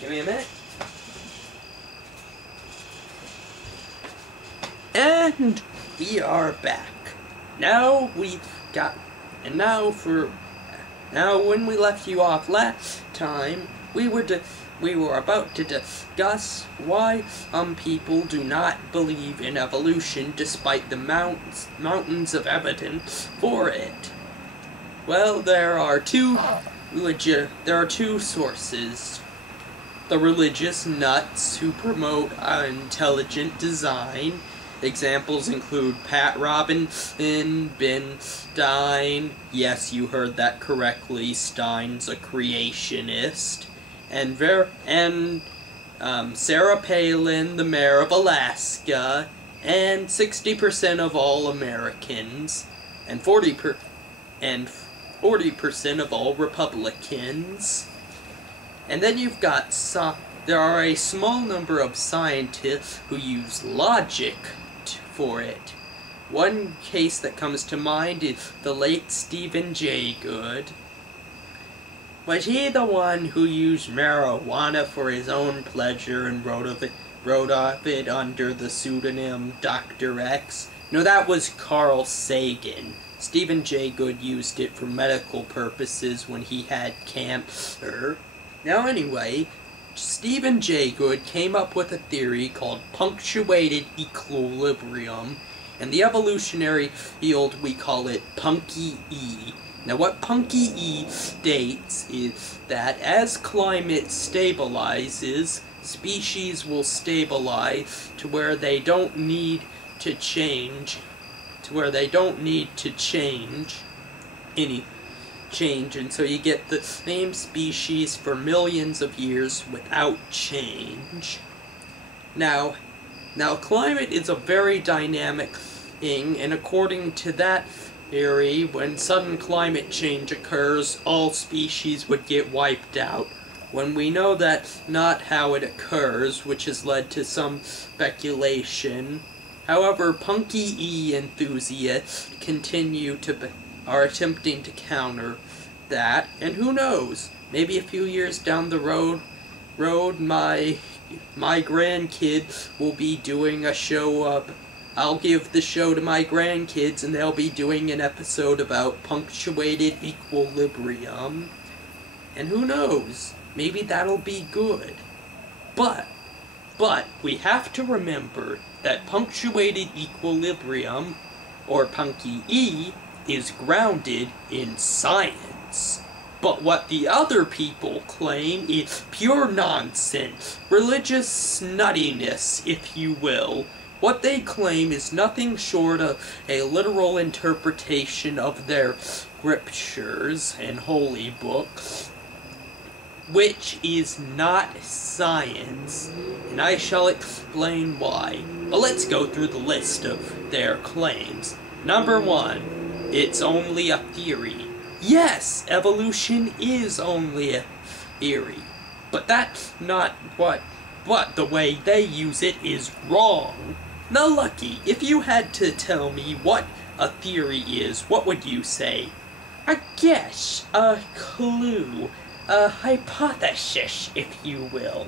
Give me a minute. And we are back. Now we've got, and now when we left you off last time, we were about to discuss why people do not believe in evolution despite the mountains of evidence for it. Well, there are two sources. The religious nuts who promote intelligent design. Examples include Pat Robinson, Ben Stein, yes, you heard that correctly, Stein's a creationist, and Sarah Palin, the mayor of Alaska, and 60% of all Americans, and 40% of all Republicans. And then you've got there are a small number of scientists who use logic for it. One case that comes to mind is the late Stephen Jay Gould. Was he the one who used marijuana for his own pleasure and wrote of it under the pseudonym Dr. X? No, that was Carl Sagan. Stephen Jay Gould used it for medical purposes when he had cancer. Now anyway, Stephen Jay Gould came up with a theory called punctuated equilibrium. In the evolutionary field, we call it Punky E. Now what Punky E states is that as climate stabilizes, species will stabilize to where they don't need to change, and so you get the same species for millions of years without change. Now climate is a very dynamic thing, and according to that theory, when sudden climate change occurs, all species would get wiped out. When we know that's not how it occurs, which has led to some speculation. However, Punky E enthusiasts are attempting to counter that, and who knows, maybe a few years down the road my grandkids will be doing a show I'll give the show to my grandkids and they'll be doing an episode about punctuated equilibrium, and who knows, maybe that'll be good. But we have to remember that punctuated equilibrium, or Punky E, is grounded in science. But what the other people claim is pure nonsense, religious snuttiness, if you will. What they claim is nothing short of a literal interpretation of their scriptures and holy books, which is not science, and I shall explain why. But let's go through the list of their claims. Number 1, it's only a theory. Yes, evolution is only a theory, but that's not what the way they use it is wrong. Now, Lucky, if you had to tell me what a theory is, what would you say? I guess a clue. A hypothesis, if you will.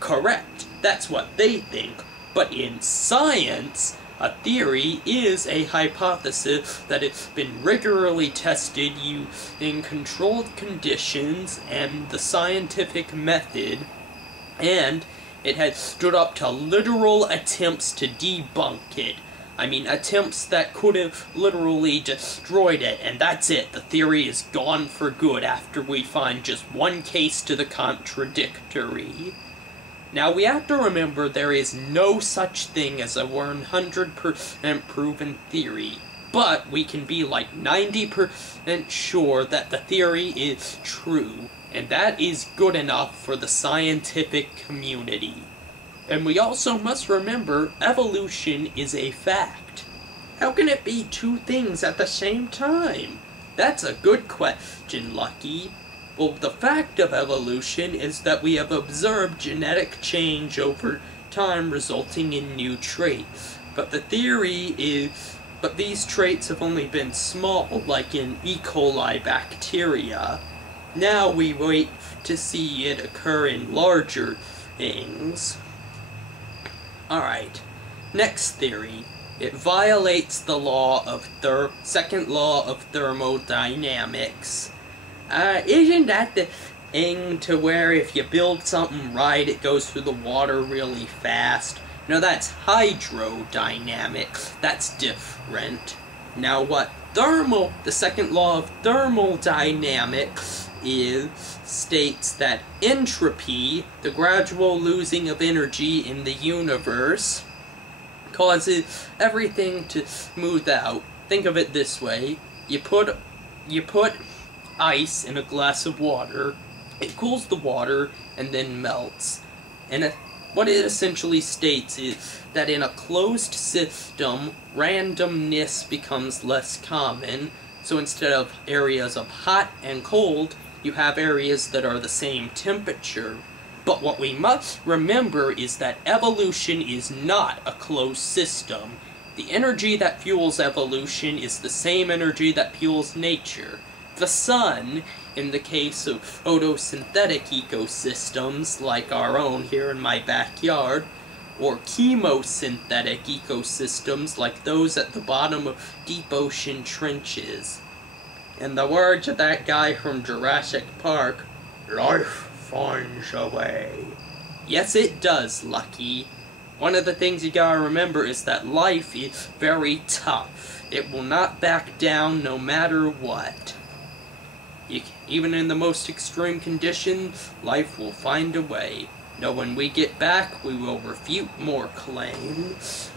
Correct. That's what they think. But in science, a theory is a hypothesis that has been rigorously tested using controlled conditions and the scientific method, and it has stood up to literal attempts to debunk it. I mean, attempts that could have literally destroyed it, and that's it. The theory is gone for good after we find just one case to the contradictory. Now, we have to remember there is no such thing as a 100% proven theory, but we can be like 90% sure that the theory is true, and that is good enough for the scientific community. And we also must remember, evolution is a fact. How can it be two things at the same time? That's a good question, Lucky. Well, the fact of evolution is that we have observed genetic change over time resulting in new traits. But the theory is, these traits have only been small, like in E. coli bacteria. Now we wait to see it occur in larger things. Alright, next theory. It violates the second law of thermodynamics. Isn't that the thing to where if you build something right, it goes through the water really fast? No, that's hydrodynamics. That's different. Now what the second law of thermodynamics states that entropy, the gradual losing of energy in the universe, causes everything to smooth out. Think of it this way. You put ice in a glass of water, it cools the water and then melts. And what it essentially states is that in a closed system, randomness becomes less common. So instead of areas of hot and cold, you have areas that are the same temperature. But what we must remember is that evolution is not a closed system. The energy that fuels evolution is the same energy that fuels nature. The sun, in the case of photosynthetic ecosystems like our own here in my backyard, or chemosynthetic ecosystems like those at the bottom of deep ocean trenches. In the words of that guy from Jurassic Park, life finds a way. Yes, it does, Lucky. One of the things you gotta remember is that life is very tough. It will not back down no matter what. Even in the most extreme conditions, life will find a way. Now when we get back, we will refute more claims.